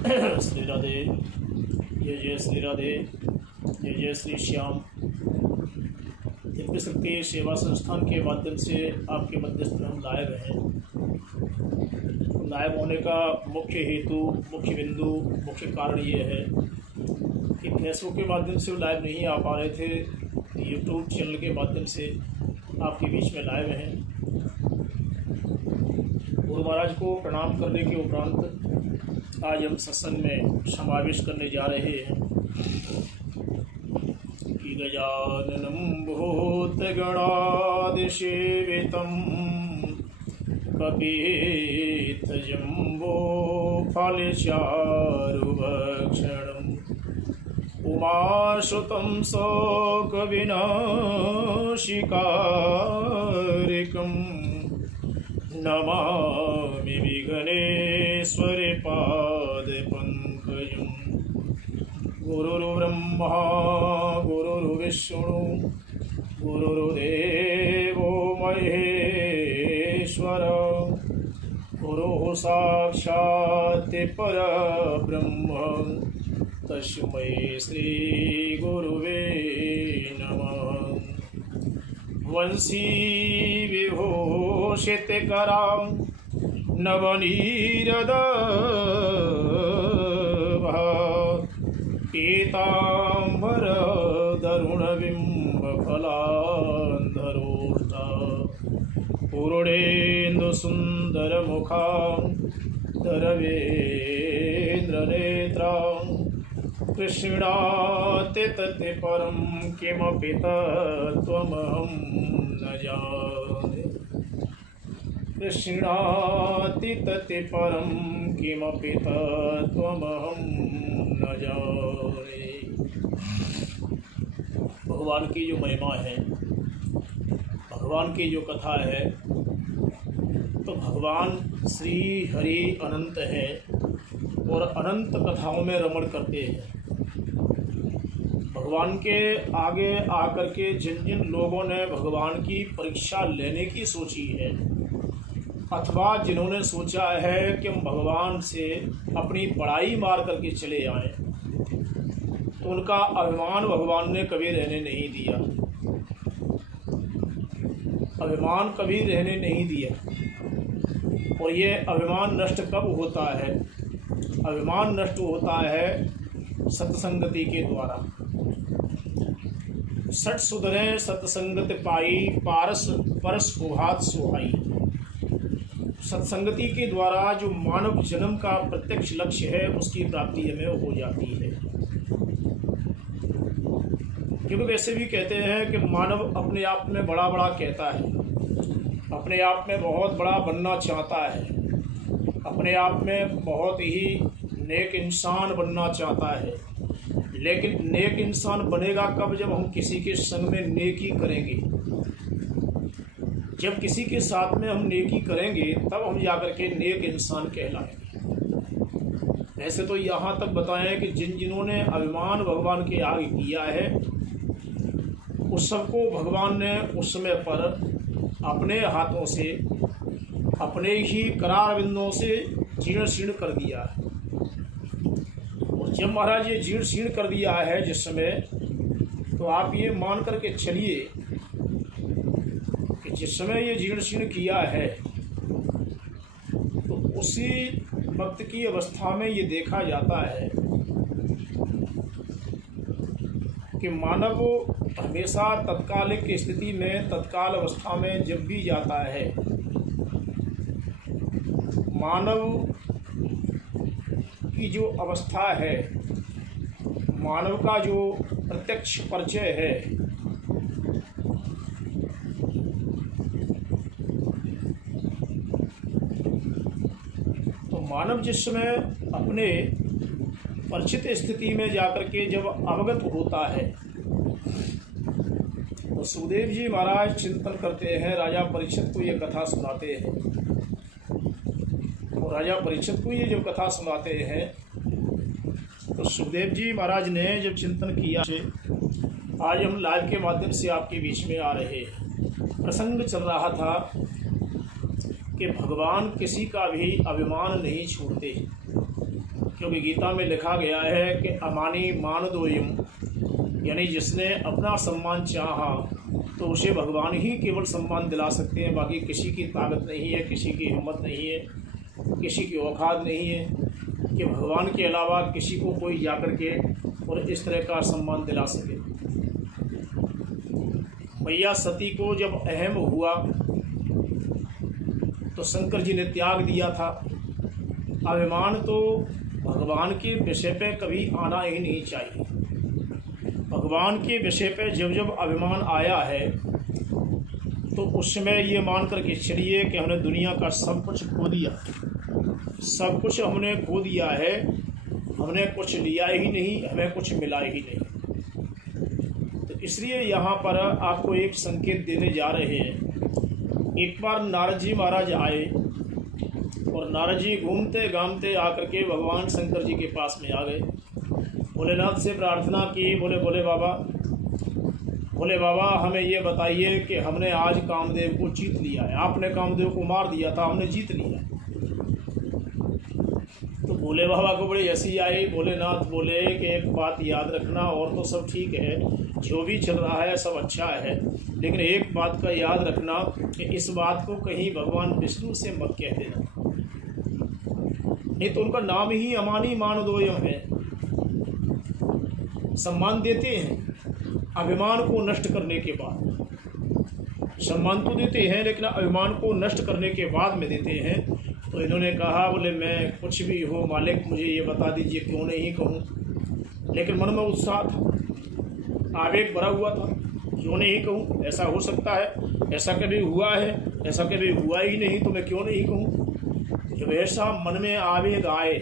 श्री राधे, जय जय श्री राधे, जय जय श्री श्याम। दिव्य शक्ति सेवा संस्थान के माध्यम से आपके मध्यस्थ में हम लाइव हैं। लाइव होने का मुख्य हेतु, मुख्य बिंदु, मुख्य कारण ये है कि फेसबुक के माध्यम से लाइव नहीं आ पा रहे थे, यूट्यूब चैनल के माध्यम से आपके बीच में लाइव हैं। गुरु महाराज को प्रणाम करने के उपरांत आज हम सत्संग में समावेश करने जा रहे हैं कि गजाननं भूतगणादिसेवितं कपित्थजम्बो फलचारुभक्षणम् उमाश्रुतं शोकविनाशिकारकम् नमामि विघ्नेश्वरे पादपङ्कजं। गुरुर्ब्रह्मा गुरुर्विष्णु गुरुर्देवो महेश्वर, गुरुः साक्षात् परब्रह्म तस्मै श्रीगुरुवे नमः। वंशी विभूषितकरां नवनीरदभा पीताम्बरदरुणबिम्बफलान्धरोष्ठा पूर्णेन्दुसुन्दरमुखां धरवेन्द्रनेत्रां कृष्णातितते परं किमपि तत्त्वमहं न जाने। कृष्णातितते परं किमपि तत्त्वमहं न जाने। भगवान की जो महिमा है, भगवान की जो कथा है, तो भगवान श्री हरि अनंत है और अनंत कथाओं में रमण करते हैं। भगवान के आगे आकर के जिन जिन लोगों ने भगवान की परीक्षा लेने की सोची है, अथवा जिन्होंने सोचा है कि हम भगवान से अपनी बड़ाई मार करके चले आए, तो उनका अभिमान भगवान ने कभी रहने नहीं दिया। अभिमान कभी रहने नहीं दिया। और ये अभिमान नष्ट कब होता है? अभिमान नष्ट होता है सत्संगति के द्वारा। सठ सुधरे सत्संगति पाई, पारस परस सुहात सुहाई। सत्संगति के द्वारा जो मानव जन्म का प्रत्यक्ष लक्ष्य है, उसकी प्राप्ति हमें हो जाती है। क्योंकि वैसे भी कहते हैं कि मानव अपने आप में बड़ा बड़ा कहता है, अपने आप में बहुत बड़ा बनना चाहता है, अपने आप में बहुत ही नेक इंसान बनना चाहता है। लेकिन नेक इंसान बनेगा कब? जब हम किसी के संग में नेकी करेंगे। जब किसी के साथ में हम नेकी करेंगे तब हम जाकर के नेक इंसान कहलाएंगे। ऐसे तो यहाँ तक बताएं कि जिन जिन्होंने अभिमान भगवान के आगे किया है, उस सबको भगवान ने उस समय पर अपने हाथों से, अपने ही करार बिंदुओं से जीर्ण शीर्ण कर दिया है। और जब महाराज ये जीर्ण शीर्ण कर दिया है जिस समय, तो आप ये मान करके चलिए कि जिस समय ये जीर्ण शीर्ण किया है, तो उसी वक्त की अवस्था में ये देखा जाता है कि मानव हमेशा तत्कालिक स्थिति में, तत्काल अवस्था में जब भी जाता है, मानव की जो अवस्था है, मानव का जो प्रत्यक्ष परिचय है, तो मानव जिस समय अपने परिचित स्थिति में जाकर के जब अवगत होता है, तो सुखदेव जी महाराज चिंतन करते हैं, राजा परीक्षित को ये कथा सुनाते हैं। और राजा परीक्षित को ये जब कथा सुनाते हैं, तो सुखदेव जी महाराज ने जब चिंतन किया, आज हम लाइव के माध्यम से आपके बीच में आ रहे हैं। प्रसंग चल रहा था कि भगवान किसी का भी अभिमान नहीं छोड़ते। क्योंकि गीता में लिखा गया है कि अमानी मान दोयम, यानी जिसने अपना सम्मान चाहा तो उसे भगवान ही केवल सम्मान दिला सकते हैं। बाकी किसी की ताकत नहीं है, किसी की हिम्मत नहीं है, किसी की औकात नहीं है कि भगवान के अलावा किसी को कोई जाकर के और इस तरह का सम्मान दिला सके। मैया सती को जब अहम हुआ तो शंकर जी ने त्याग दिया था। अभिमान तो भगवान के विषय पे कभी आना ही नहीं चाहिए। भगवान के विषय पे जब जब अभिमान आया है तो उस समय ये मान करके चलिए कि हमने दुनिया का सब कुछ खो दिया, सब कुछ हमने खो दिया है, हमने कुछ लिया ही नहीं, हमें कुछ मिला ही नहीं। तो इसलिए यहाँ पर आपको एक संकेत देने जा रहे हैं। एक बार नारद जी महाराज आए और नारद जी घूमते घामते आकर के भगवान शंकर जी के पास में आ गए। भोलेनाथ से प्रार्थना की, बोले बाबा हमें ये बताइए कि हमने आज कामदेव को जीत लिया है। आपने कामदेव को मार दिया था, हमने जीत लिया। तो भोले बाबा को बड़ी हंसी आई। भोलेनाथ बोले कि एक बात याद रखना, और तो सब ठीक है, जो भी चल रहा है सब अच्छा है, लेकिन एक बात का याद रखना कि इस बात को कहीं भगवान विष्णु से मत कह देना, नहीं तो उनका नाम ही अमानी मानदोयम है। सम्मान देते हैं अभिमान को नष्ट करने के बाद, सम्मान तो देते हैं लेकिन अभिमान को नष्ट करने के बाद में देते हैं। तो इन्होंने कहा, बोले मैं कुछ भी हो मालिक मुझे ये बता दीजिए, क्यों नहीं कहूँ। लेकिन मन में उत्साह था, आवेग भरा हुआ था, क्यों नहीं कहूँ, ऐसा हो सकता है, ऐसा कभी हुआ है, ऐसा कभी हुआ ही नहीं तो मैं क्यों नहीं कहूँ। जब ऐसा मन में आवेग आए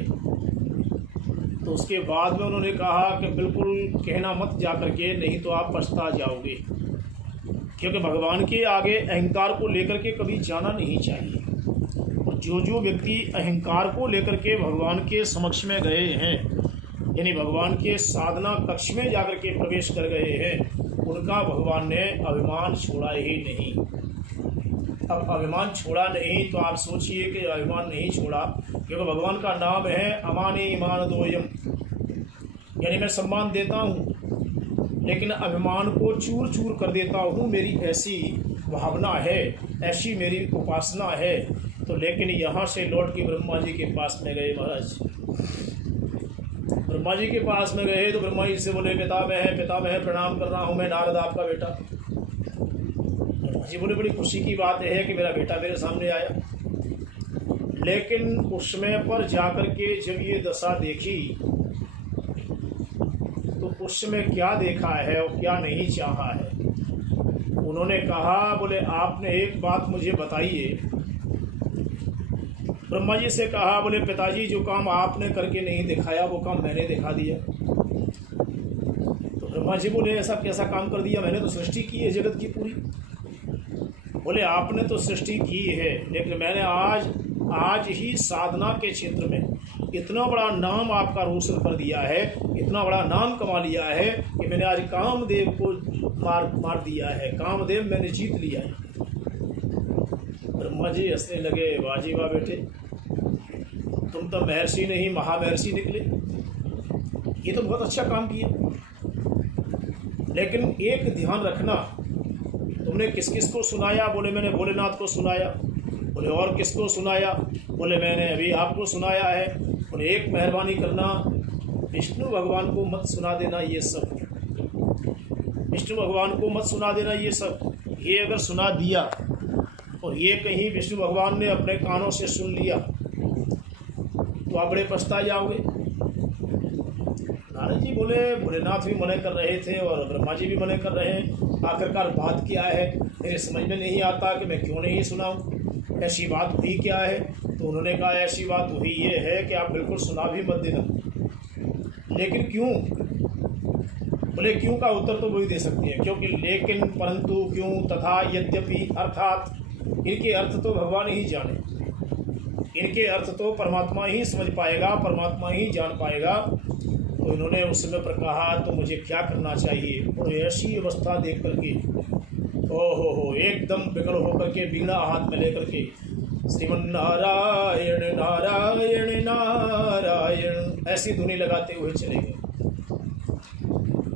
तो उसके बाद में उन्होंने कहा कि बिल्कुल कहना मत जा करके, नहीं तो आप पछता जाओगे। क्योंकि भगवान के आगे अहंकार को लेकर के कभी जाना नहीं चाहिए। और जो व्यक्ति अहंकार को लेकर के भगवान के समक्ष में गए हैं, यानी भगवान के साधना कक्ष में जाकर के प्रवेश कर गए हैं, उनका भगवान ने अभिमान छोड़ा ही नहीं। अब अभिमान छोड़ा नहीं तो आप सोचिए कि अभिमान नहीं छोड़ा, क्योंकि भगवान का नाम है अमानी मानदोयम, यानी मैं सम्मान देता हूँ लेकिन अभिमान को चूर चूर कर देता हूँ। मेरी ऐसी भावना है, ऐसी मेरी उपासना है। तो लेकिन यहाँ से लौट के ब्रह्मा जी के पास में गए महाराज। ब्रह्मा जी के पास में गए तो ब्रह्मा जी से बोले, पितामह प्रणाम कर रहा हूँ, मैं नारद आपका बेटा। जी बोले, बड़ी खुशी की बात है कि मेरा बेटा मेरे सामने आया। लेकिन उस समय पर जाकर के जब ये दशा देखी तो उस समय क्या देखा है और क्या नहीं चाहा है। उन्होंने कहा, बोले आपने एक बात मुझे बताइए। ब्रह्मा जी से कहा, बोले पिताजी जो काम आपने करके नहीं दिखाया वो काम मैंने दिखा दिया। तो ब्रह्मा जी बोले, ऐसा कैसा काम कर दिया? मैंने तो सृष्टि की है जगत की पूरी। बोले आपने तो सृष्टि की है, लेकिन मैंने आज ही साधना के क्षेत्र में इतना बड़ा नाम आपका रोशन कर दिया है, इतना बड़ा नाम कमा लिया है कि मैंने आज कामदेव को मार दिया है, कामदेव मैंने जीत लिया है। ब्रह्मा जी हंसने लगे, वाजी वाह बेटे, तुम तो महर्षि नहीं महामहर्षि निकले, ये तो बहुत अच्छा काम किया। लेकिन एक ध्यान रखना, तुमने किस किस को सुनाया? बोले मैंने भोलेनाथ को सुनाया। बोले और किसको सुनाया? बोले मैंने अभी आपको सुनाया है। बोले एक मेहरबानी करना, विष्णु भगवान को मत सुना देना ये सब, विष्णु भगवान को मत सुना देना ये सब। ये अगर सुना दिया और ये कहीं विष्णु भगवान ने अपने कानों से सुन लिया तो आप बड़े पछता जाओगे। नारद जी बोले, भोलेनाथ भी मना कर रहे थे और ब्रह्मा जी भी मना कर रहे हैं, आखिरकार बात क्या है? मेरे समझ में नहीं आता कि मैं क्यों नहीं सुनाऊं, ऐसी बात हुई क्या है? तो उन्होंने कहा, ऐसी बात हुई ये है कि आप बिल्कुल सुना भी मत देना। लेकिन क्यों? बोले क्यों का उत्तर तो वही दे सकती है, क्योंकि लेकिन परंतु क्यों तथा यद्यपि अर्थात इनके अर्थ तो भगवान ही जाने, इनके अर्थ तो परमात्मा ही समझ पाएगा, परमात्मा ही जान पाएगा। तो इन्होंने उस समय पर कहा, तो मुझे क्या करना चाहिए? और ऐसी अवस्था देख करके ओहो एकदम विकल होकर के वीणा हाथ में लेकर के श्रीमन्नारायण नारायण नारायण, ऐसी धुनी लगाते हुए चले गए।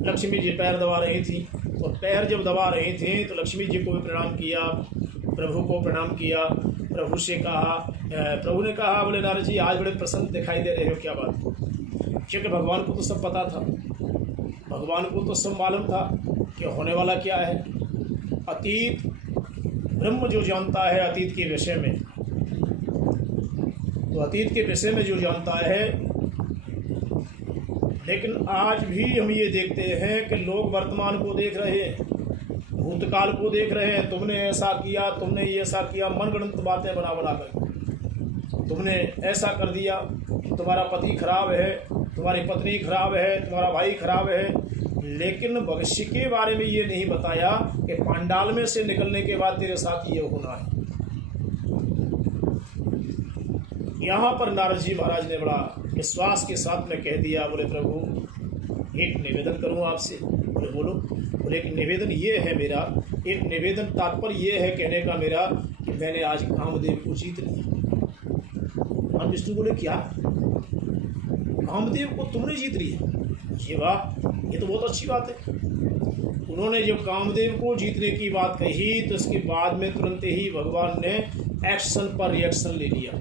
लक्ष्मी जी पैर दबा रही थी, और पैर जब दबा रही थी तो लक्ष्मी जी को भी प्रणाम किया, प्रभु को प्रणाम किया। प्रभु से कहा, प्रभु ने कहा, बोले नारद जी आज बड़े प्रसन्न दिखाई दे रहे हो, क्या बात? क्योंकि भगवान को तो सब पता था, भगवान को तो सब मालूम था कि होने वाला क्या है। अतीत ब्रह्म जो जानता है अतीत के विषय में, तो अतीत के विषय में जो जानता है। लेकिन आज भी हम ये देखते हैं कि लोग वर्तमान को देख रहे हैं, भूतकाल को देख रहे हैं। तुमने ऐसा किया, तुमने ये ऐसा किया, मनगढ़ंत बातें बना बना कर तुमने ऐसा कर दिया, तुम्हारा पति खराब है, तुम्हारी पत्नी खराब है, तुम्हारा भाई खराब है। लेकिन भविष्य के बारे में ये नहीं बताया कि पांडाल में से निकलने के बाद तेरे साथ ये होना है। यहाँ पर नारद जी महाराज ने बड़ा विश्वास के साथ में कह दिया, बोले प्रभु एक निवेदन करूँ आपसे? बोले बोलो। बोले एक निवेदन ये है मेरा, एक निवेदन तात्पर्य ये है कहने का मेरा कि मैंने आज कामदेव को जीत लिया। और विष्णु बोले क्या? कामदेव को तुमने जीत लिया? ये वाह, ये तो बहुत अच्छी बात है। उन्होंने जब कामदेव को जीतने की बात कही तो इसके बाद में तुरंत ही भगवान ने एक्शन पर रिएक्शन ले लिया।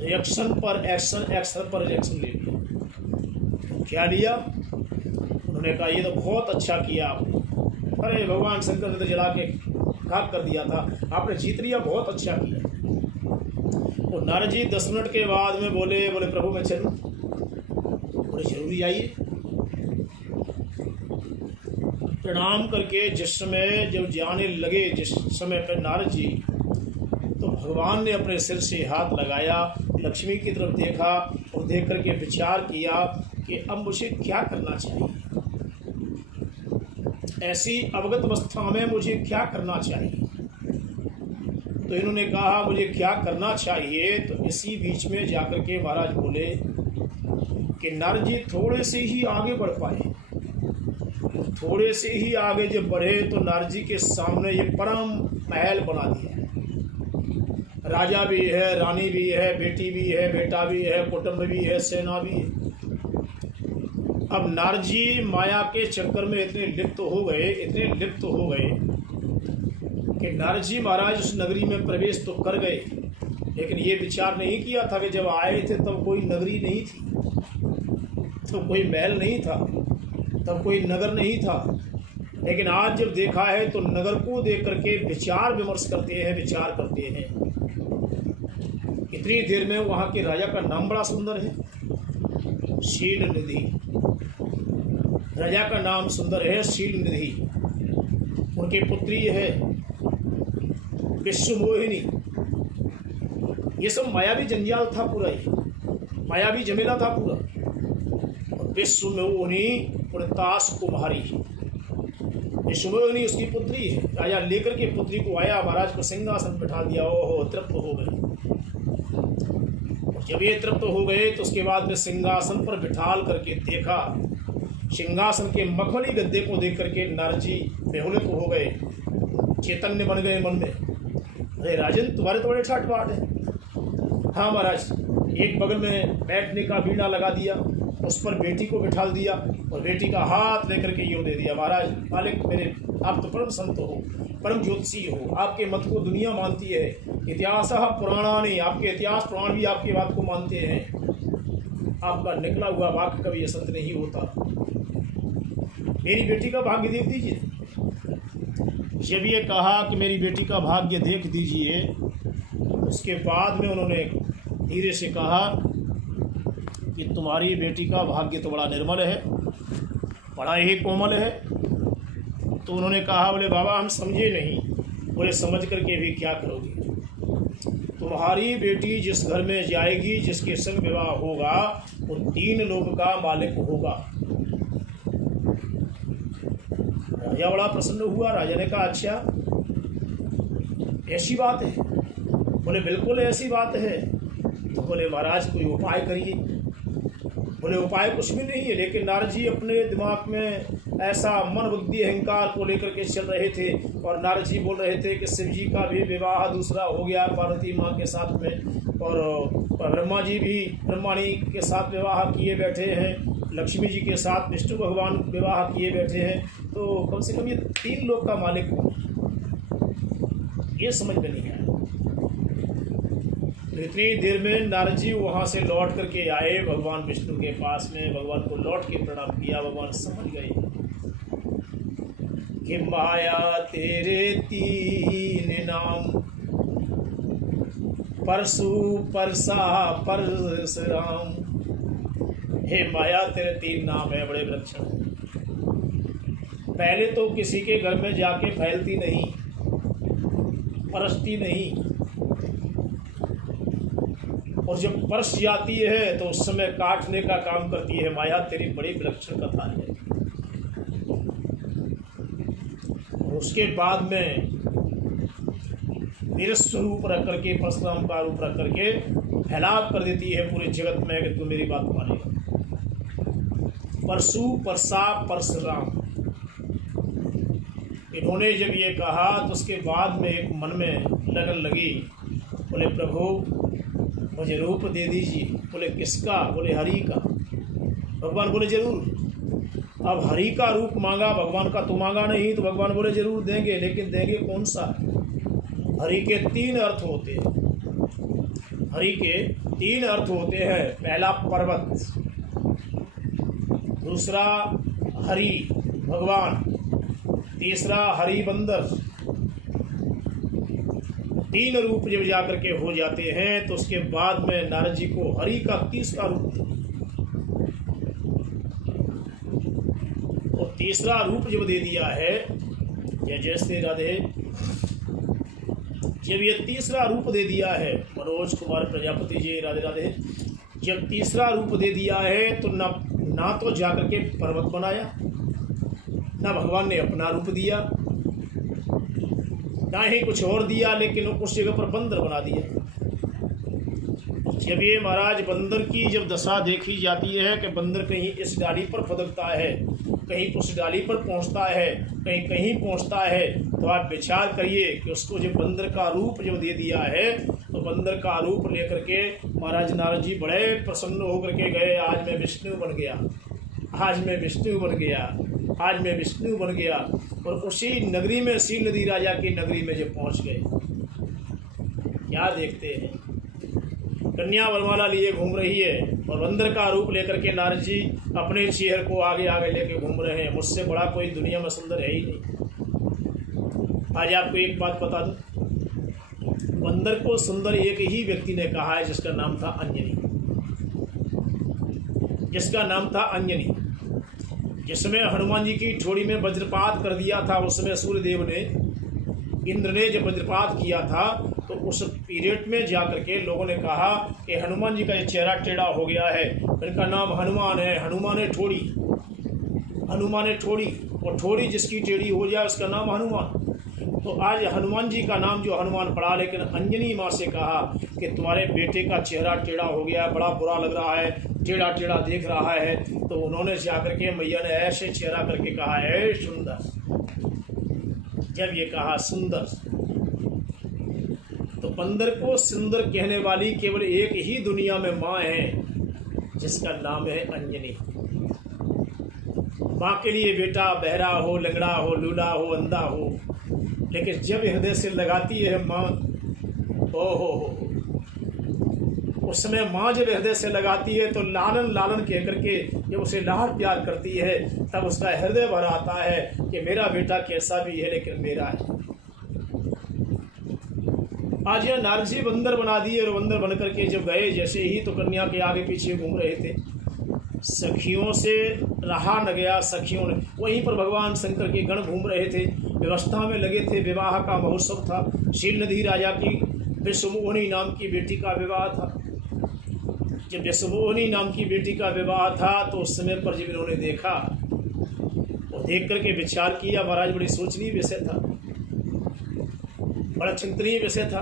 रिएक्शन पर एक्शन, एक्शन पर रिएक्शन ले लिया। क्या लिया? उन्होंने कहा ये तो बहुत अच्छा किया आपने। अरे भगवान शंकर ने तो जला के खाक कर दिया था, आपने जीत लिया, बहुत अच्छा किया। तो नारद जी 10 मिनट के बाद में बोले प्रभु मैं चलूं? बोले जरूरी आइए। प्रणाम करके जिस समय जब जाने लगे, जिस समय पर नारद जी, तो भगवान ने अपने सिर से हाथ लगाया, लक्ष्मी की तरफ देखा और देख करके विचार किया कि अब मुझे क्या करना चाहिए, ऐसी अवगत अवस्था में मुझे क्या करना चाहिए। तो इन्होंने कहा मुझे क्या करना चाहिए। तो इसी बीच में जाकर के महाराज बोले कि नारद जी थोड़े से ही आगे बढ़ पाए, थोड़े से ही आगे जब बढ़े तो नारद जी के सामने ये परम महल बना दिया। राजा भी है, रानी भी है, बेटी भी है, बेटा भी है, कुटुंब भी है, सेना भी है। अब नारद जी माया के चक्कर में इतने लिप्त हो गए कि नारद जी महाराज उस नगरी में प्रवेश तो कर गए, लेकिन ये विचार नहीं किया था कि जब आए थे तब कोई नगरी नहीं थी, तब कोई महल नहीं था, तब कोई नगर नहीं था। लेकिन आज जब देखा है तो नगर को देख करके विचार विमर्श करते हैं। इतनी देर में वहाँ के राजा का नाम बड़ा सुंदर है, शील निधि। राजा का नाम सुंदर है, शील निधि। उनकी पुत्री है विश्व मोहिनी। ये सब मायावी जंजाल था पूरा, ही मायावी झमेला था पूरा। और विश्व मोहिनी पुरतास कुमारी, विश्व मोहिनी उसकी पुत्री है। राजा लेकर के पुत्री को आया, महाराज को सिंहासन बैठा दिया। ओहो, तृप्त हो गए। जब ये तृप्त हो गए तो उसके बाद में सिंहासन पर बिठाल करके देखा, सिंहासन के मखमली गद्दे को देख करके नारद जी बेहुलित हो गए, चैतन्य बन गए मन में। अरे राजन, तुम्हारे तो बड़े ठाट बाट है। हाँ महाराज, एक बगल में बैठने का बीड़ा लगा दिया, उस पर बेटी को बिठाल दिया और बेटी का हाथ लेकर के यूँ दे दिया। महाराज मालिक मेरे, आप तो परम संत हो, परम ज्योतिषी हो, आपके मत को दुनिया मानती है। इतिहास पुराणानि, आपके इतिहास पुराण भी आपकी बात को मानते हैं। आपका निकला हुआ वाक्य कभी असत्य नहीं होता। मेरी बेटी का भाग्य देख दीजिए। जब ये कहा कि मेरी बेटी का भाग्य देख दीजिए, उसके बाद में उन्होंने धीरे से कहा कि तुम्हारी बेटी का भाग्य तो बड़ा निर्मल है, बड़ा ही कोमल है। तो उन्होंने कहा, बोले बाबा हम समझे नहीं। बोले समझ करके भी क्या करोगे? तुम्हारी बेटी जिस घर में जाएगी, जिसके संग विवाह होगा, वो 3 लोक का मालिक होगा। राजा बड़ा प्रसन्न हुआ। राजा ने कहा अच्छा ऐसी बात है? बोले बिल्कुल ऐसी बात है। तो बोले महाराज कोई उपाय करिए। बोले उपाय कुछ भी नहीं है, लेकिन नारद जी अपने दिमाग में ऐसा मन बुद्धि अहंकार को लेकर के चल रहे थे। और नारद जी बोल रहे थे कि शिव जी का भी विवाह दूसरा हो गया पार्वती माँ के साथ में, और ब्रह्मा जी भी ब्रह्माणी के साथ विवाह किए बैठे हैं, लक्ष्मी जी के साथ विष्णु भगवान विवाह किए बैठे हैं। तो कम से कम ये 3 लोक का मालिक हो, ये समझ में नहीं आया। इतनी देर में नारद जी वहाँ से लौट करके आए भगवान विष्णु के पास में, भगवान को लौट के प्रणाम किया। भगवान समझ गए कि माया तेरे 3 नाम, परशु परसा परशुराम। हे माया तेरे 3 नाम है, बड़े विलक्षण। पहले तो किसी के घर में जाके फैलती नहीं, परसती नहीं, और जब परस जाती है तो उस समय काटने का काम करती है। माया तेरी बड़ी विलक्षण कथा है। और उसके बाद में मेरे स्वरूप रख करके, परशुराम का रूप रख करके फैलाव कर देती है पूरे जगत में कि तू मेरी बात मानेगा। परशु परसा परशुराम, इन्होंने जब ये कहा तो उसके बाद में एक मन में लगन लगी। बोले प्रभु मुझे रूप दे दीजिए। बोले किसका? बोले हरि का। भगवान बोले जरूर। अब हरि का रूप मांगा, भगवान का तो मांगा नहीं, तो भगवान बोले जरूर देंगे, लेकिन देंगे कौन सा? हरि के 3 अर्थ होते हैं। हरि के 3 अर्थ होते हैं। पहला पर्वत, दूसरा हरि भगवान, तीसरा हरि बंदर। 3 रूप जब जाकर के हो जाते हैं तो उसके बाद में नारद जी को हरि का 3रा रूप, और 3रा रूप जब दे दिया है, जय श्री राधे, जब ये 3रा रूप दे दिया है मनोज कुमार प्रजापति जी, राधे राधे, जब 3रा रूप दे दिया है तो ना तो जाकर के पर्वत बनाया, ना भगवान ने अपना रूप दिया, ना ही कुछ और दिया, लेकिन उस जगह पर बंदर बना दिया। जब ये महाराज बंदर की जब दशा देखी जाती है कि बंदर कहीं इस डाली पर फदकता है, कहीं उस डाली पर पहुंचता है, कहीं कहीं पहुंचता है, तो आप विचार करिए कि उसको जब बंदर का रूप जब दे दिया है, तो बंदर का रूप लेकर के महाराज नारद जी बड़े प्रसन्न होकर के गए। आज मैं विष्णु बन गया, आज मैं विष्णु बन गया, आज मैं विष्णु बन गया। और उसी नगरी में, शील नदी राजा की नगरी में जब पहुंच गए, क्या देखते हैं, कन्या वरमाला लिए घूम रही है, और बंदर का रूप लेकर के नारद जी अपने चेहरे को आगे आगे लेके घूम रहे हैं। मुझसे बड़ा कोई दुनिया में सुंदर है ही नहीं। आज आपको एक बात बता दूं, बंदर को सुंदर एक ही व्यक्ति ने कहा है, जिसका नाम था अंजनी, जिसका नाम था अंजनी। जिसमें हनुमान जी की ठोड़ी में वज्रपात कर दिया था, उस समय सूर्यदेव ने, इंद्र ने जब वज्रपात किया था, तो उस पीरियड में जाकर के लोगों ने कहा कि हनुमान जी का ये चेहरा टेढ़ा हो गया है, इनका नाम हनुमान है, हनुमान है ठोड़ी, हनुमान है ठोड़ी, और ठोड़ी जिसकी टेढ़ी हो जाए उसका नाम हनुमान। तो आज हनुमान जी का नाम जो हनुमान पड़ा, लेकिन अंजनी माँ से कहा कि तुम्हारे बेटे का चेहरा टेढ़ा हो गया, बड़ा बुरा लग रहा है, टेढ़ा टेढ़ा देख रहा है। तो उन्होंने जाकर के मैया ने ऐसे चेहरा करके कहा है सुंदर। जब ये कहा सुंदर, तो बंदर को सुंदर कहने वाली केवल एक ही दुनिया में माँ है, जिसका नाम है अंजनी। माँ के लिए बेटा बहरा हो, लंगड़ा हो, लूला हो, अंधा हो, लेकिन जब हृदय से लगाती है माँ, हो उस समय माँ जब हृदय से लगाती है तो लालन लालन कह करके जब उसे लाड प्यार करती है, तब उसका हृदय भर आता है कि मेरा बेटा कैसा भी है लेकिन मेरा है। आज यह नारद जी बंदर बना दिए, और बंदर बन करके जब गए जैसे ही, तो कन्या के आगे पीछे घूम रहे थे। सखियों से रहा न गया, सखियों ने, वहीं पर भगवान शंकर के गण घूम रहे थे, व्यवस्था में लगे थे, विवाह का महोत्सव था। शील नदी राजा की विश्वमोहिनी नाम की बेटी का विवाह था। जब विश्वमोहिनी नाम की बेटी का विवाह था, तो उस समय पर जब इन्होंने देखा, और देख करके विचार किया, महाराज बड़ी सोचनीय विषय था, बड़ा चिंतनीय विषय था।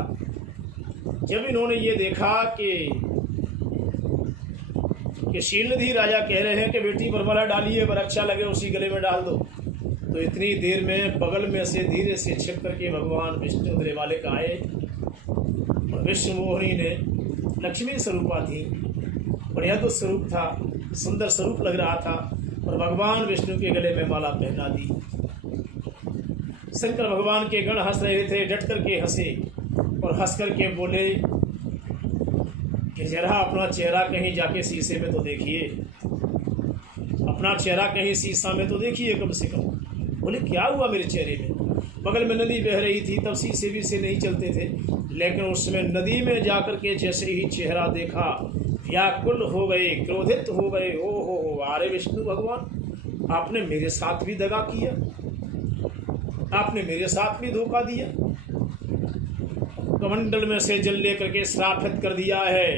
जब इन्होंने ये देखा कि कि शीलनिधि राजा कह रहे हैं कि बेटी वरमाला डालिए, पर अच्छा लगे उसी गले में डाल दो। तो इतनी देर में बगल में से धीरे से छिप करके भगवान विष्णु देवालय का आए और विष्णु मोहिनी ने लक्ष्मी स्वरूपा थी, बढ़िया तो स्वरूप था, सुंदर स्वरूप लग रहा था, और भगवान विष्णु के गले में माला पहना दी। शंकर भगवान के गण हंस रहे थे, डट करके हंसे और हंस करके बोले कि जरा अपना चेहरा कहीं जाके शीशे में तो देखिए, अपना चेहरा कहीं शीशा में तो देखिए कम से कम। बोले क्या हुआ मेरे चेहरे में? बगल में नदी बह रही थी, तब शीशे भी से नहीं चलते थे, लेकिन उसमें नदी में जाकर के जैसे ही चेहरा देखा, व्याकुल हो गए, क्रोधित हो गए। ओ हो, अरे विष्णु भगवान, आपने मेरे साथ भी दगा किया, आपने मेरे साथ भी धोखा दिया। कमंडल में से जल लेकर के श्रापित कर दिया है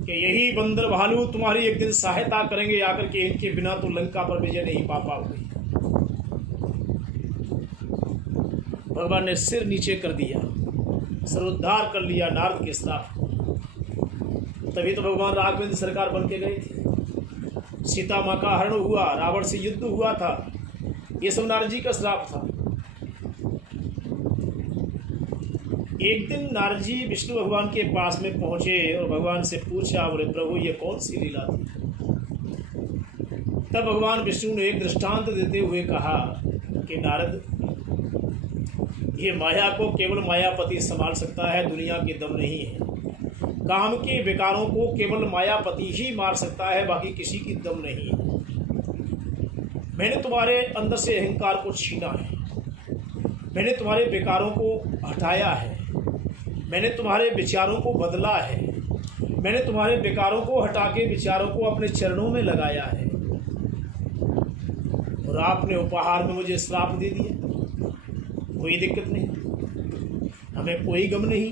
कि यही बंदर भालू तुम्हारी एक दिन सहायता करेंगे आकर के, इनके बिना तो लंका पर विजय नहीं पा पाओगे। भगवान ने सिर नीचे कर दिया, सर्वोद्धार कर लिया नारद के श्राप। तभी तो भगवान राघवेंद्र सरकार बन के गए थे। सीता माँ का हरण हुआ, रावण से युद्ध हुआ था, ये सब नारद जी का श्राप था। एक दिन नारद जी विष्णु भगवान के पास में पहुंचे और भगवान से पूछा, बोले प्रभु ये कौन सी लीला थी? तब भगवान विष्णु ने एक दृष्टांत देते हुए कहा कि नारद, ये माया को केवल मायापति संभाल सकता है, दुनिया के दम नहीं है। काम के विकारों को केवल मायापति ही मार सकता है, बाकी किसी की दम नहीं है। मैंने तुम्हारे अंदर से अहंकार को छीना है, मैंने तुम्हारे विकारों को हटाया है, मैंने तुम्हारे विचारों को बदला है, मैंने तुम्हारे विकारों को हटा के विचारों को अपने चरणों में लगाया है, और आपने उपहार में मुझे श्राप दे दिया। कोई दिक्कत नहीं, हमें कोई गम नहीं।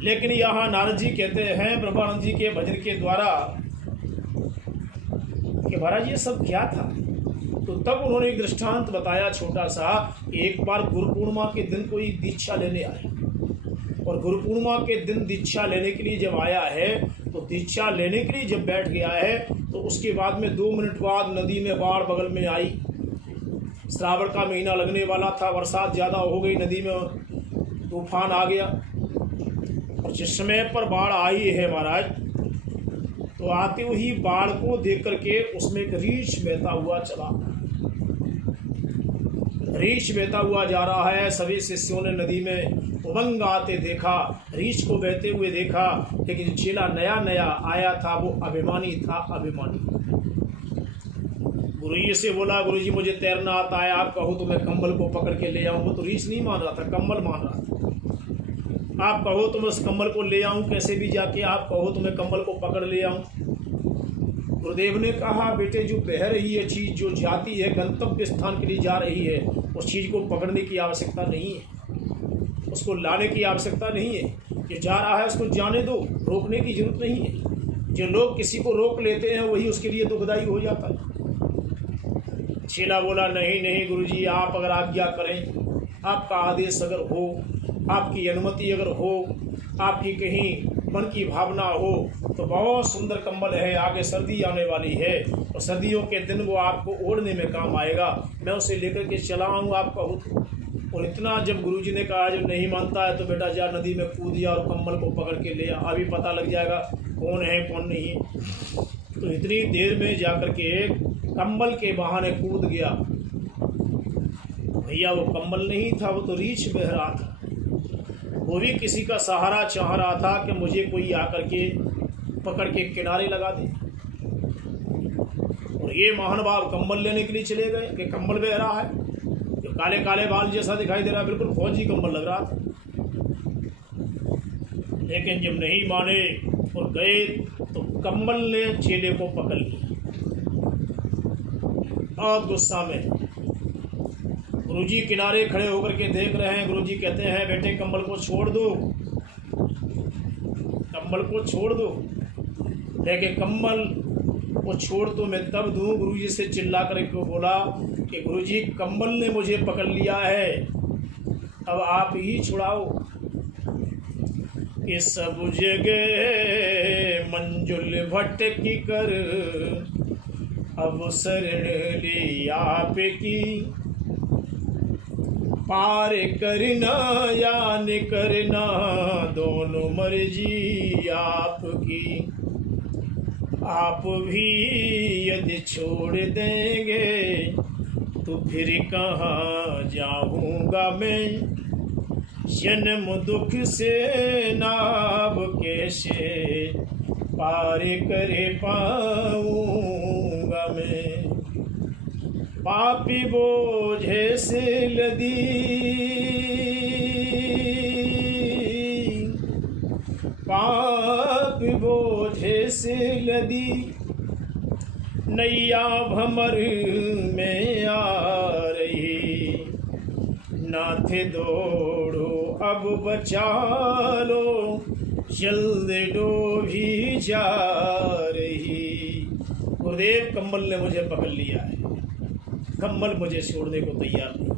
लेकिन यहाँ नारद जी कहते हैं ब्रह्मानंद जी के भजन के द्वारा कि महाराज ये सब क्या था? तो तब उन्होंने एक दृष्टांत बताया छोटा सा। एक बार गुरु पूर्णिमा के दिन कोई दीक्षा लेने आया, और गुरु पूर्णिमा के दिन दीक्षा लेने के लिए जब आया है, तो दीक्षा लेने के लिए जब बैठ गया है, तो उसके बाद में 2 मिनट बाद नदी में बाढ़ बगल में आई। श्रावण का महीना लगने वाला था, बरसात ज़्यादा हो गई, नदी में तूफान आ गया। और जिस समय पर बाढ़ आई है महाराज, तो आते हुई बाढ़ को देख करके उसमें एक रीछ बहता हुआ चला, रीछ बहता हुआ जा रहा है। सभी शिष्यों ने नदी में उमंग आते देखा, रीछ को बहते हुए देखा, लेकिन चेला नया नया आया था, वो अभिमानी था, अभिमानी। गुरुजी से बोला, गुरुजी मुझे तैरना आता है, आप कहो तो मैं कंबल को पकड़ के ले आऊं। वो तो रीछ नहीं मान रहा था, कंबल मान रहा था। आप कहो तो मैं उस कंबल को ले आऊं कैसे भी जाके, आप कहो तो मैं कंबल को पकड़ ले आऊं। गुरुदेव ने कहा, बेटे जो बह रही है चीज़, जो जाती है गंतव्य स्थान के लिए जा रही है, उस चीज़ को पकड़ने की आवश्यकता नहीं है, उसको लाने की आवश्यकता नहीं है। जो जा रहा है उसको जाने दो, रोकने की जरूरत नहीं है। जो लोग किसी को रोक लेते हैं वही उसके लिए दुखदायी हो जाता है। चेला बोला, नहीं नहीं गुरुजी, आप अगर आज्ञा करें, आपका आदेश अगर हो, आपकी अनुमति अगर हो, आपकी कहीं मन की भावना हो, तो बहुत सुंदर कंबल है, आगे सर्दी आने वाली है, और सर्दियों के दिन वो आपको ओढ़ने में काम आएगा, मैं उसे लेकर के चला आऊँ आपका हो। और इतना जब गुरुजी ने कहा, जब नहीं मानता है तो बेटा जा नदी में कूद जा और कंबल को पकड़ के ले आ, अभी पता लग जाएगा कौन है कौन नहीं है। तो इतनी देर में जाकर के कंबल के बहाने कूद गया। भैया वो कंबल नहीं था, वो तो रीछ बह रहा था। वो भी किसी का सहारा चाह रहा था कि मुझे कोई आकर के पकड़ के किनारे लगा दे। और ये महानुभाव कंबल लेने के लिए चले गए कि कंबल बह रहा है, जो काले काले बाल जैसा दिखाई दे रहा है, बिल्कुल फौजी कंबल लग रहा था। लेकिन जब नहीं माने और गए, तो कंबल ने चेले को पकड़ लिया। बहुत गुस्सा में गुरुजी किनारे खड़े होकर के देख रहे हैं। गुरुजी कहते हैं, बेटे कंबल को छोड़ दो, कंबल को छोड़ दो। लेकिन कंबल को छोड़ तो मैं तब दूँ। गुरुजी से चिल्ला कर के बोला कि गुरुजी कंबल ने मुझे पकड़ लिया है, अब आप ही छुड़ाओ। कि सब जगह मंजुल भटकी कर अब शरण ली आपकी। पार करना या न करना दोनों मर्जी आपकी। आप भी यदि छोड़ देंगे तो फिर कहाँ जाऊँगा मैं। जन्म दुख से नाव कैसे पार करे पाऊँगा मैं। पापी बोझे से लदी पापी बोझे से लदी नैया भंवर में आ रही। नाथ दौड़ो अब बचा लो जल्द डूबी जा रही। गुरुदेव कम्बल ने मुझे पकड़ लिया है, कम्बल मुझे छोड़ने को तैयार नहीं।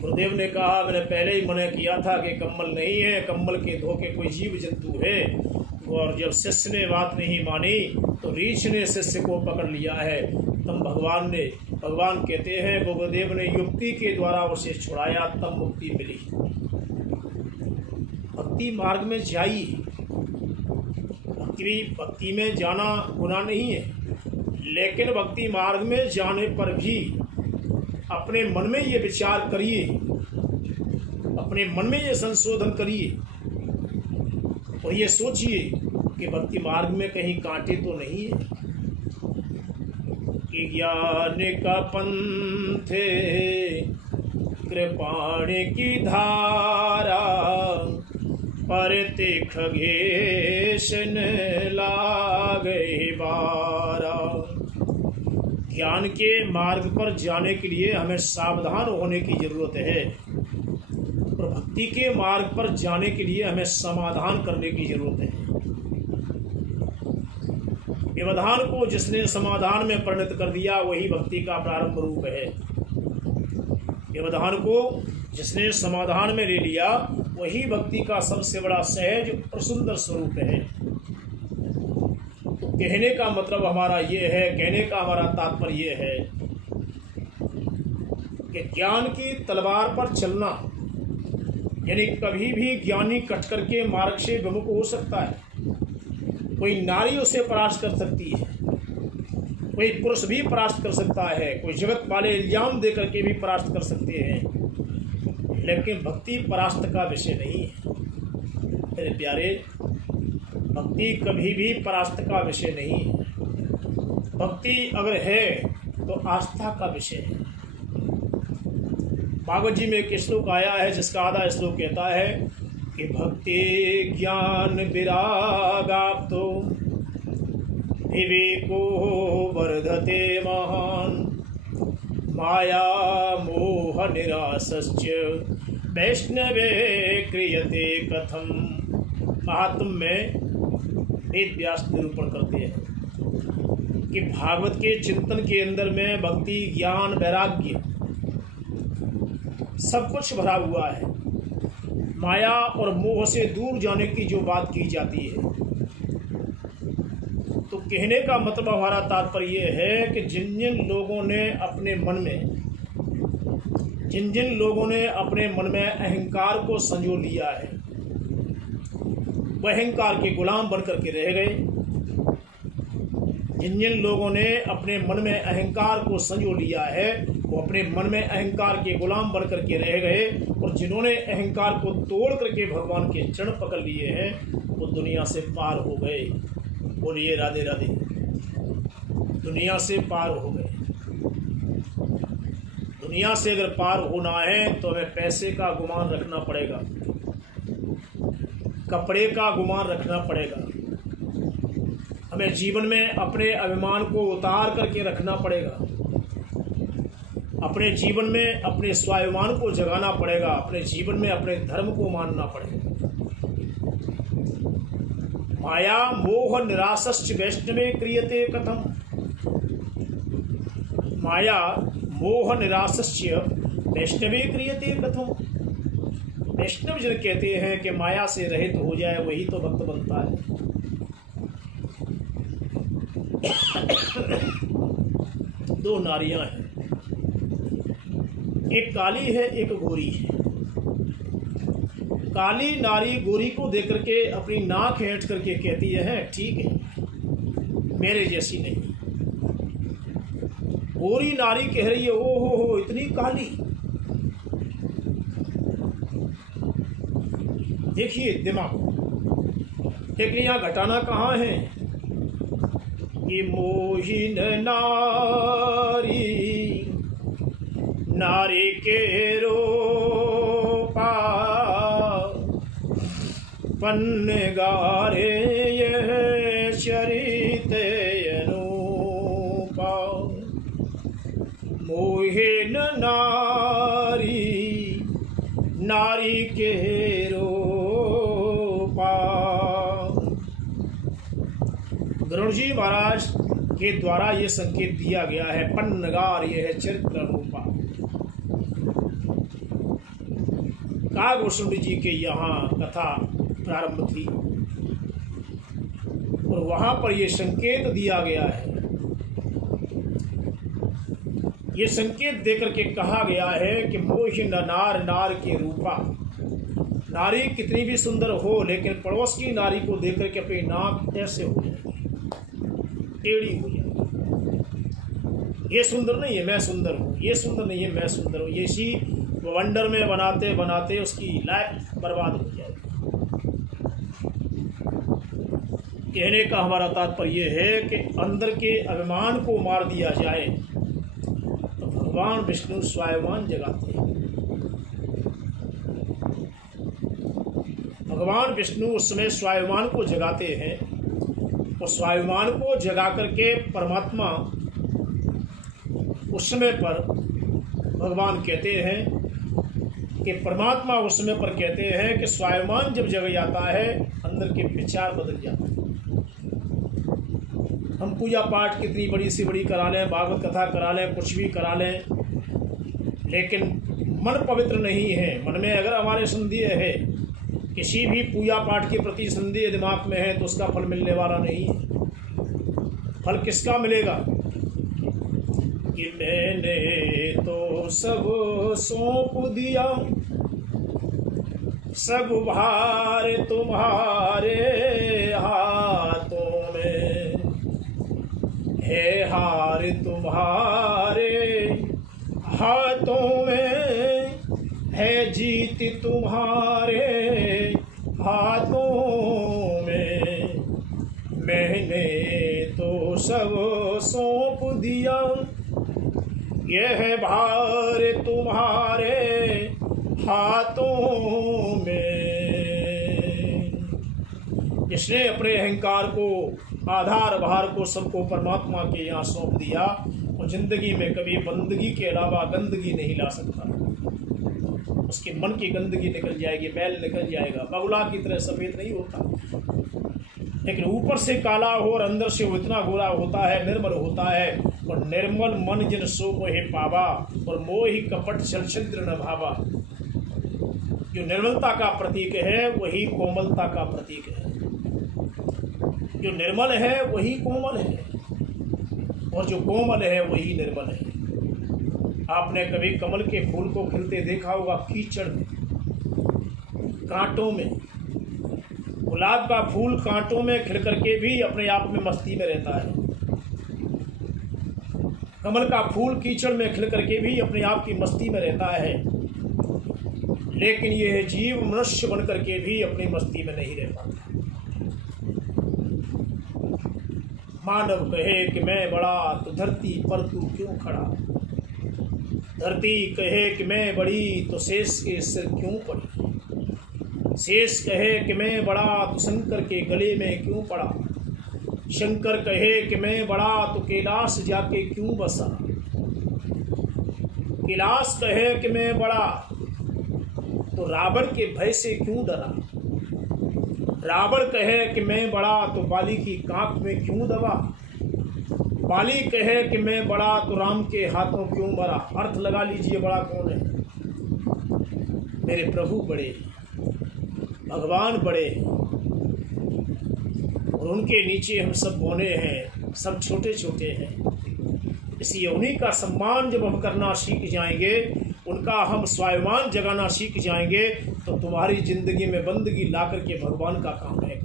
गुरुदेव ने कहा मैंने पहले ही मना किया था कि कम्बल नहीं है, कम्बल के धोखे कोई जीव जंतु है। और जब शिष्य ने बात नहीं मानी तो रीछ ने शिष्य को पकड़ लिया है। तब भगवान कहते हैं गुरुदेव ने युक्ति के द्वारा उसे छुड़ाया, तब मुक्ति मिली। भक्ति मार्ग में जाइए, भक्ति में जाना गुनाह नहीं है, लेकिन भक्ति मार्ग में जाने पर भी अपने मन में ये विचार करिए, अपने मन में ये संशोधन करिए और ये सोचिए कि भक्ति मार्ग में कहीं कांटे तो नहीं है। कि ज्ञान का पंथ कृपाण की धारा परते खगेश लागे बारा। ज्ञान के मार्ग पर जाने के लिए हमें सावधान होने की जरूरत है और भक्ति के मार्ग पर जाने के लिए हमें समाधान करने की जरूरत है। व्यवधान को जिसने समाधान में परिणत कर दिया वही भक्ति का प्रारंभ रूप है। व्यवधान को जिसने समाधान में ले लिया वही भक्ति का सबसे बड़ा सहज और सुंदर स्वरूप है। तो कहने का मतलब हमारा ये है, कहने का हमारा तात्पर्य ये है कि ज्ञान की तलवार पर चलना यानी कभी भी ज्ञानी कट करके मार्ग से विमुख हो सकता है। कोई नारी उसे परास्त कर सकती है, कोई पुरुष भी परास्त कर सकता है, कोई जगत वाले इल्जाम दे करके भी परास्त कर सकते हैं, लेकिन भक्ति परास्त का विषय नहीं है। मेरे प्यारे, भक्ति कभी भी परास्त का विषय नहीं है। भक्ति अगर है तो आस्था का विषय है। भागवत जी में एक श्लोक आया है जिसका आधा श्लोक कहता है कि भक्ति ज्ञान विरागाप्तो विवेको वर्धते महान माया मोह निरासश्च वैष्णवे क्रियते कथम। महात्म में वेद व्यास निरूपण करते हैं कि भागवत के चिंतन के अंदर में भक्ति ज्ञान वैराग्य सब कुछ भरा हुआ है। माया और मोह से दूर जाने की जो बात की जाती है, तो कहने का मतलब हमारा तात्पर्य ये है कि जिन जिन लोगों ने अपने मन में अहंकार को संजो लिया है वह अहंकार के गुलाम बन करके रह गए। जिन जिन लोगों ने अपने मन में अहंकार को संजो लिया है वो अपने मन में अहंकार के गुलाम बन करके रह गए, और जिन्होंने अहंकार को तोड़ करके भगवान के चरण पकड़ लिए हैं वो दुनिया से पार हो गए। बोलिए राधे राधे। दुनिया से पार हो गए। दुनिया से अगर पार होना है तो हमें पैसे का गुमान रखना पड़ेगा, कपड़े का गुमान रखना पड़ेगा, हमें जीवन में अपने अभिमान को उतार करके रखना पड़ेगा, अपने जीवन में अपने स्वाभिमान को जगाना पड़ेगा, अपने जीवन में अपने धर्म को मानना पड़ेगा। माया मोह निरासश्च वैष्णवे क्रियते कथम। माया मोह निरासश्च वैष्णवे क्रियते कथम। वैष्णव जन कहते हैं कि माया से रहित हो जाए वही तो भक्त बनता है। दो नारियां हैं, एक काली है एक गोरी है। काली नारी गोरी को देख करके अपनी नाक हेंट करके कहती है ठीक है, मेरे जैसी नहीं। गोरी नारी कह रही है ओ हो इतनी काली। देखिए दिमाग, लेकिन यहाँ घटाना कहाँ है कि मोहिन नारी नारी के रूपा पन्नगारे यह चरित अनुपा। मोहिन नारी नारी के रूपा। गरुड़ जी महाराज के द्वारा ये संकेत दिया गया है, पन्नगार यह है चरित्र रूपा। कागभूषण जी के यहाँ कथा प्रारंभ थी और वहां पर यह संकेत दिया गया है। ये संकेत देकर के कहा गया है कि मोहिन नार नार के रूपा। नारी कितनी भी सुंदर हो लेकिन पड़ोस की नारी को देख करके अपनी नाक ऐसे हो जाए, टेढ़ी हो जाए। ये सुंदर नहीं है मैं सुंदर हूँ, ये सुंदर नहीं है मैं सुंदर हूँ। ये सी वंडर में बनाते बनाते उसकी लाइफ बर्बाद हो जाए। कहने का हमारा तात्पर्य है कि अंदर के अभिमान को मार दिया जाए तो भगवान विष्णु स्वाभिमान जगाते हैं। भगवान विष्णु उस समय स्वाभिमान को जगाते हैं और स्वाभिमान को जगा करके परमात्मा उस समय पर भगवान कहते हैं कि परमात्मा उस समय पर कहते हैं कि स्वाभिमान जब जग जाता है अंदर के विचार बदल जाते हैं। हम पूजा पाठ कितनी बड़ी से बड़ी करा लें, भागवत कथा करा लें, कुछ भी करा लें, लेकिन मन पवित्र नहीं है। मन में अगर हमारे संदेह है, किसी भी पूजा पाठ के प्रति संदेह दिमाग में है तो उसका फल मिलने वाला नहीं है। फल किसका मिलेगा कि मैंने तो सब सौंप दिया, सब भार तुम्हारे हाथों में है, हार तुम्हारे हाथों में है, जीत तुम्हारे हाथों में। मैंने तो सब सौंप दिया, यह भार तुम्हारे हाथों में। जिसने अपने अहंकार को, आधार भार को सबको परमात्मा के यहाँ सौंप दिया और जिंदगी में कभी बंदगी के अलावा गंदगी नहीं ला सकता। उसके मन की गंदगी निकल जाएगी, मैल निकल जाएगा। बगुला की तरह सफ़ेद नहीं होता, लेकिन ऊपर से काला हो और अंदर से वो इतना गोरा होता है, निर्मल होता है। और निर्मल मन जिन सो मोहे पावा, और मोहि कपट छल छिद्र न भावा। जो निर्मलता का प्रतीक है वही कोमलता का प्रतीक है। जो निर्मल है वही कोमल है और जो कोमल है वही निर्मल है। आपने कभी कमल के फूल को खिलते देखा होगा कीचड़ में, कांटों में। गुलाब का फूल कांटों में खिल करके भी अपने आप में मस्ती में रहता है। कमल का फूल कीचड़ में खिल करके भी अपने आप की मस्ती में रहता है, लेकिन यह जीव मनुष्य बन करके भी अपनी मस्ती में नहीं रह पाता। मानव कहे कि मैं बड़ा तो धरती पर तू क्यों खड़ा, धरती कहे कि मैं बड़ी तो शेष के सिर क्यों पड़ी, शेष कहे कि मैं बड़ा तो शंकर के गले में क्यों पड़ा, शंकर कहे कि मैं बड़ा तो कैलाश जाके क्यों बसा, कैलाश कहे कि मैं बड़ा तो रावण के भय से क्यों डरा, रावण कहे कि मैं बड़ा तो बाली की कांख में क्यों दबा, बाली कहे कि मैं बड़ा तो राम के हाथों क्यों मरा। अर्थ लगा लीजिए बड़ा कौन है। मेरे प्रभु बड़े, भगवान बड़े, और उनके नीचे हम सब बौने हैं, सब छोटे छोटे हैं। इस योनि का सम्मान जब हम करना सीख जाएंगे, उनका हम स्वाभिमान जगाना सीख जाएंगे, तो तुम्हारी जिंदगी में बंदगी ला करके भगवान का काम है।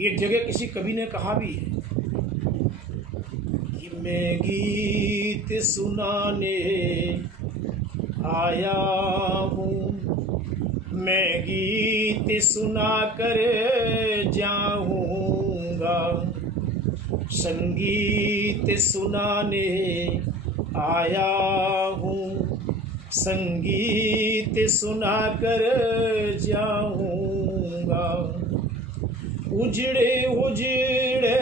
ये जगह किसी कवि ने कहा भी है कि मैं गीत सुनाने आया हूँ, मैं गीत सुना कर जाऊँगा, संगीत सुनाने आया हूँ, संगीत सुना कर जाऊँगा। उजड़े उजड़े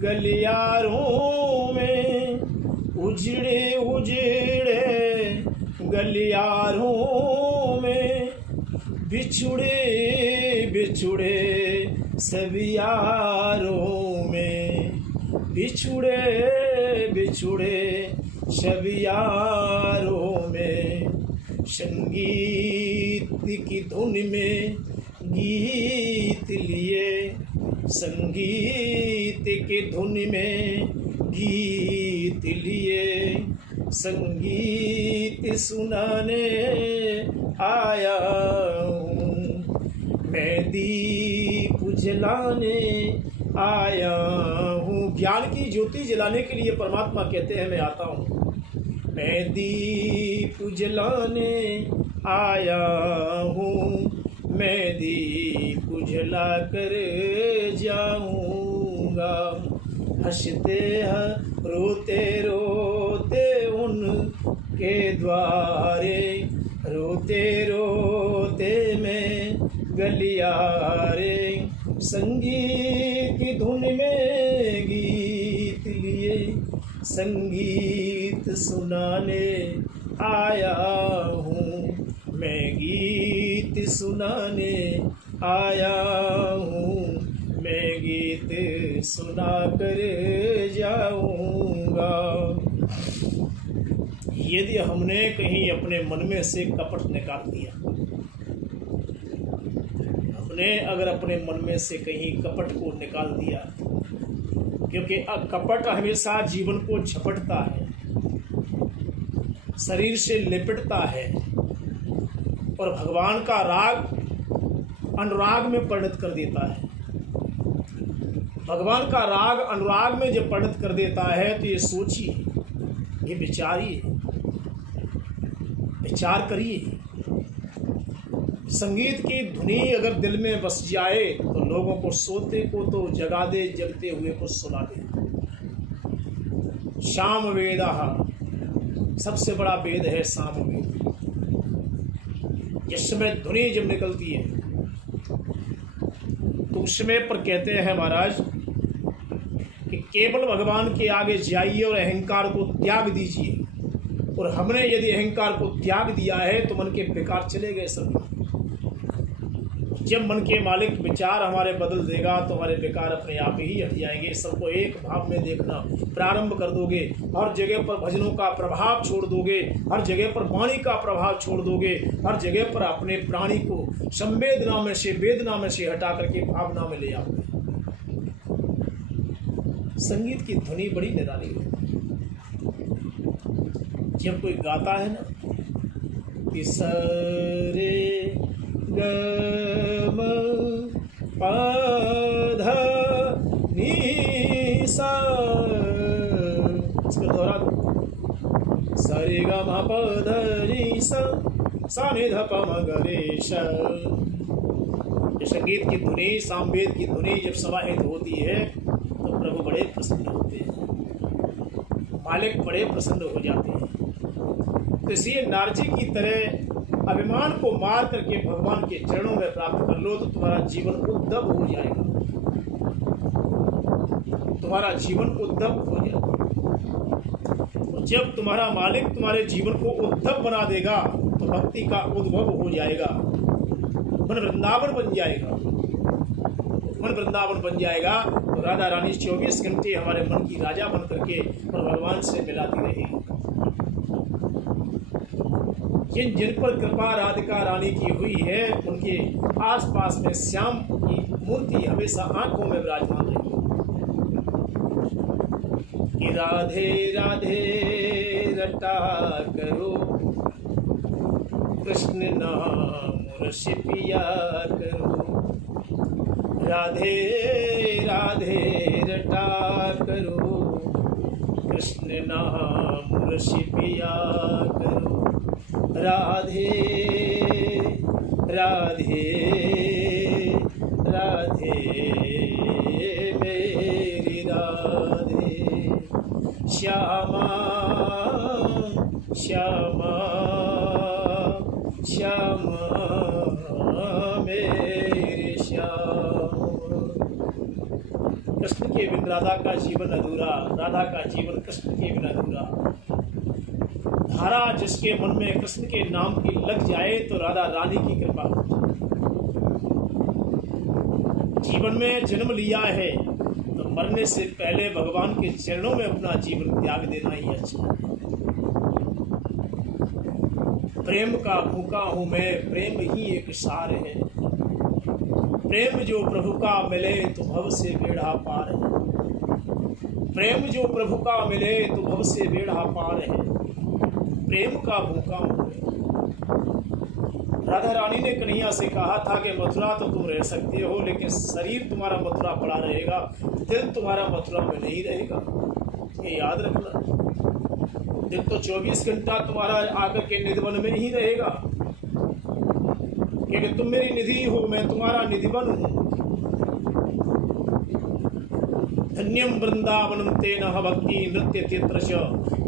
गलियारों में, उजड़े उजड़े गलियारों में, बिछुड़े बिछुड़े सब यारों में, बिछुड़े बिछुड़े सब यारों में, संगीत की धुन में गीत लिए, संगीत के धुन में गीत लिए, संगीत सुनाने आया हूँ, मैं दीप जलाने आया हूँ। ज्ञान की ज्योति जलाने के लिए परमात्मा कहते हैं मैं आता हूँ। मैं दीप जलाने आया हूँ, मैं दीप जला कर जाऊँगा। हंसते रोते रोते उनके द्वारे, रोते रोते मैं गलियारे, संगीत की धुन में गीत लिए, संगीत सुनाने आया हूँ, मैं गीत सुनाने आया हूँ, मैं गीत सुना कर जाऊँगा। यदि हमने कहीं अपने मन में से कपट निकाल दिया, हमने अगर अपने मन में से कहीं कपट को निकाल दिया, क्योंकि कपट हमेशा जीवन को झपटता है, शरीर से लिपटता है और भगवान का राग अनुराग में परिणत कर देता है। भगवान का राग अनुराग में जब परिणत कर देता है तो ये सोचिए, ये विचारिए, विचार करिए। संगीत की धुनी अगर दिल में बस जाए तो लोगों को सोते को तो जगा दे, जगते हुए को सुला दे। साम वेदः, सबसे बड़ा वेद है साम वेद। जिस समय धुनी जब निकलती है तो उस समय पर कहते हैं महाराज कि केवल भगवान के आगे जाइए और अहंकार को त्याग दीजिए। और हमने यदि अहंकार को त्याग दिया है तो मन के विकार चले गए सब। जब मन के मालिक विचार हमारे बदल देगा तो हमारे विकार अपने आप ही हट जाएंगे। सबको एक भाव में देखना प्रारंभ कर दोगे, हर जगह पर भजनों का प्रभाव छोड़ दोगे, हर जगह पर वाणी का प्रभाव छोड़ दोगे, हर जगह पर अपने प्राणी को संवेदना में से, वेदना में से हटा करके भावना में ले आओगे। संगीत की ध्वनि बड़ी निराली है। जब कोई गाता है ना कि सरे ग म प ध नि सा, इसको दोहरा दो। सरे ग म प ध नि सा, सा नि ध प म ग रे श। संगीत की धुनी, सामवेद की धुनी जब समाहित होती है तो प्रभु बड़े प्रसन्न होते हैं, मालिक बड़े प्रसन्न हो जाते हैं। तो इसलिए नारजी की तरह अभिमान को मार करके भगवान के चरणों में प्राप्त कर लो तो तुम्हारा जीवन उद्दम हो जाएगा, तुम्हारा जीवन उद्दम हो जाएगा। और जब तुम्हारा मालिक तुम्हारे जीवन को उद्दम बना देगा तो भक्ति का उद्भव हो जाएगा, मन वृंदावन बन जाएगा। मन वृंदावन बन जाएगा तो राधा रानी 24 घंटे हमारे मन की राजा बन करके और भगवान से मिलाती रहेगी। जिन जिन पर कृपा राधिका रानी की हुई है उनके आसपास में श्याम की मूर्ति हमेशा आंखों में विराजमान रही। कि राधे राधे रटा करो, कृष्ण नाम रस पिया करो। राधे राधे रटा करो, कृष्ण नाम रस पिया करो। राधे राधे राधे मेरी राधे। श्यामा श्यामा श्यामा मेरे श्याम। कृष्ण के बिन राधा का जीवन अधूरा, राधा का जीवन कृष्ण के बिन अधूरा। धारा जिसके मन में कृष्ण के नाम की लग जाए तो राधा रानी की कृपा हो जाए। जीवन में जन्म लिया है तो मरने से पहले भगवान के चरणों में अपना जीवन त्याग देना ही अच्छा है। प्रेम का भूखा हूं मैं, प्रेम ही एक सार है। प्रेम जो प्रभु का मिले तो भव से बेड़ा पार है। प्रेम जो प्रभु का मिले तो भव से बेड़ा पार है। प्रेम का भूखा हूं मैं। राधा रानी ने कन्हैया से कहा था कि मथुरा तो तुम रह सकते हो, लेकिन शरीर तुम्हारा मथुरा पड़ा रहेगा, दिल तुम्हारा मथुरा में नहीं रहेगा। ये याद रखना। दिल तो 24 घंटा तुम्हारा आकर के निधिवन में ही रहेगा, क्योंकि तुम मेरी निधि हो, मैं तुम्हारा निधिवन हूं। धन्यम वृंदावनम तेन भक्ति नृत्य चित्र।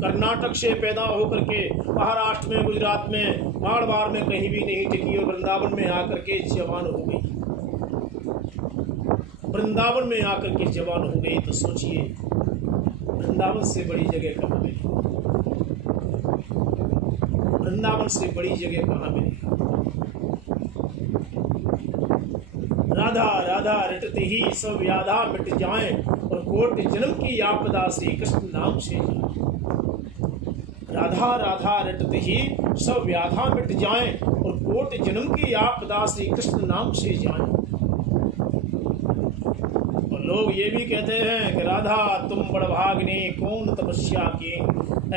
कर्नाटक से पैदा होकर के महाराष्ट्र में, गुजरात में, मारवाड़ में कहीं भी नहीं टिकी और वृंदावन में आकर के जवान हो गई। वृंदावन में आकर के जवान हो गई तो सोचिए वृंदावन से बड़ी जगह कहाँ मिली? वृंदावन से बड़ी जगह कहाँ मिली? राधा राधा रटते ही सब व्याधा मिट जाए और कोटि जन्म की आपदा से कृष्ण नाम से जाए। राधा राधा रटते ही सब व्याधा मिट जाए और कोटि जन्म की आपदा से कृष्ण नाम से जाए। और लोग ये भी कहते हैं कि राधा तुम बड़भाग्नि, कौन तपस्या की?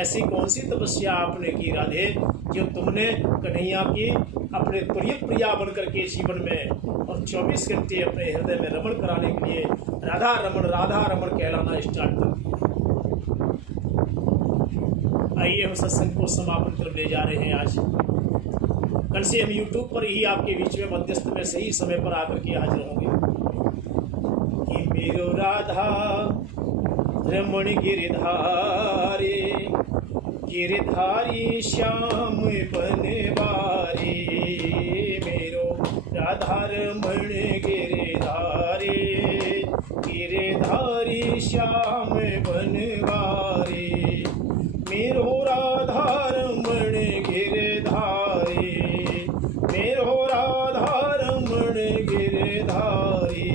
ऐसी कौन सी तपस्या आपने की राधे जो तुमने कन्हैया की अपने प्रिय प्रिया बनकर के जीवन में और 24 घंटे अपने हृदय में रमण कराने के लिए राधा रमण कहलाना स्टार्ट कर दिया। आइए हम सत्संग को समापन कर ले जा रहे हैं। आज कल से हम YouTube पर ही आपके बीच में मध्यस्थ में सही समय पर आकर के हाजिर होंगे। कि मेरो राधा रमण गिरधारी, गिरधारी श्याम बनवारी। मेरो राधा रमण गिरधारी, गिरधारी श्याम बनवारी। मेरो राधा रमण गिरधारी, मेरो राधा रमण गिरधारी।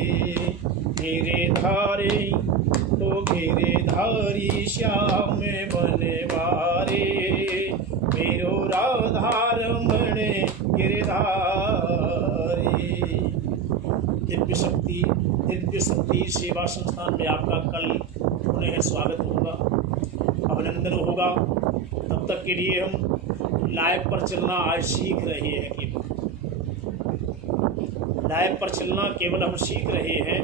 गिरधारी तो गिरधारी श्याम बनवारी। मेरो राधा रमण गिरधारी। दिव्य शक्ति सेवा संस्थान में आपका कल पुनः स्वागत होगा, अभिनंदन होगा। तब तक के लिए हम लाइव पर चलना आज सीख रहे हैं। केवल लाइव पर चलना केवल हम सीख रहे हैं,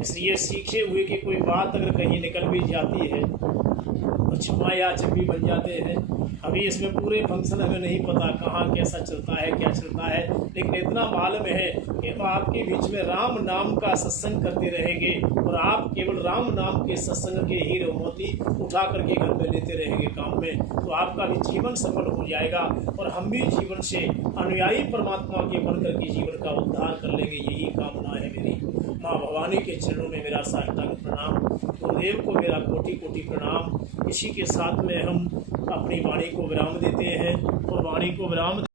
इसलिए सीखे हुए की कोई बात अगर कहीं निकल भी जाती है तो क्षमा याचक भी बन जाते हैं। अभी इसमें पूरे फंक्शन हमें नहीं पता कहाँ कैसा चलता है, क्या चलता है, लेकिन इतना मालूम है कि हम आपके बीच में राम नाम का सत्संग करते रहेंगे और आप केवल राम नाम के सत्संग के हीरे मोती उठा करके घर में लेते रहेंगे काम में, तो आपका भी जीवन सफल हो जाएगा और हम भी जीवन से अनुयायी परमात्मा के बनकर के जीवन का उद्धार कर लेंगे। यही कामना है मेरी। माँ भवानी के चरणों में मेरा साष्टांग प्रणाम, गुरुदेव को मेरा कोटि कोटि प्रणाम। इसी के साथ में हम अपनी वाणी को विराम देते हैं और वाणी को विराम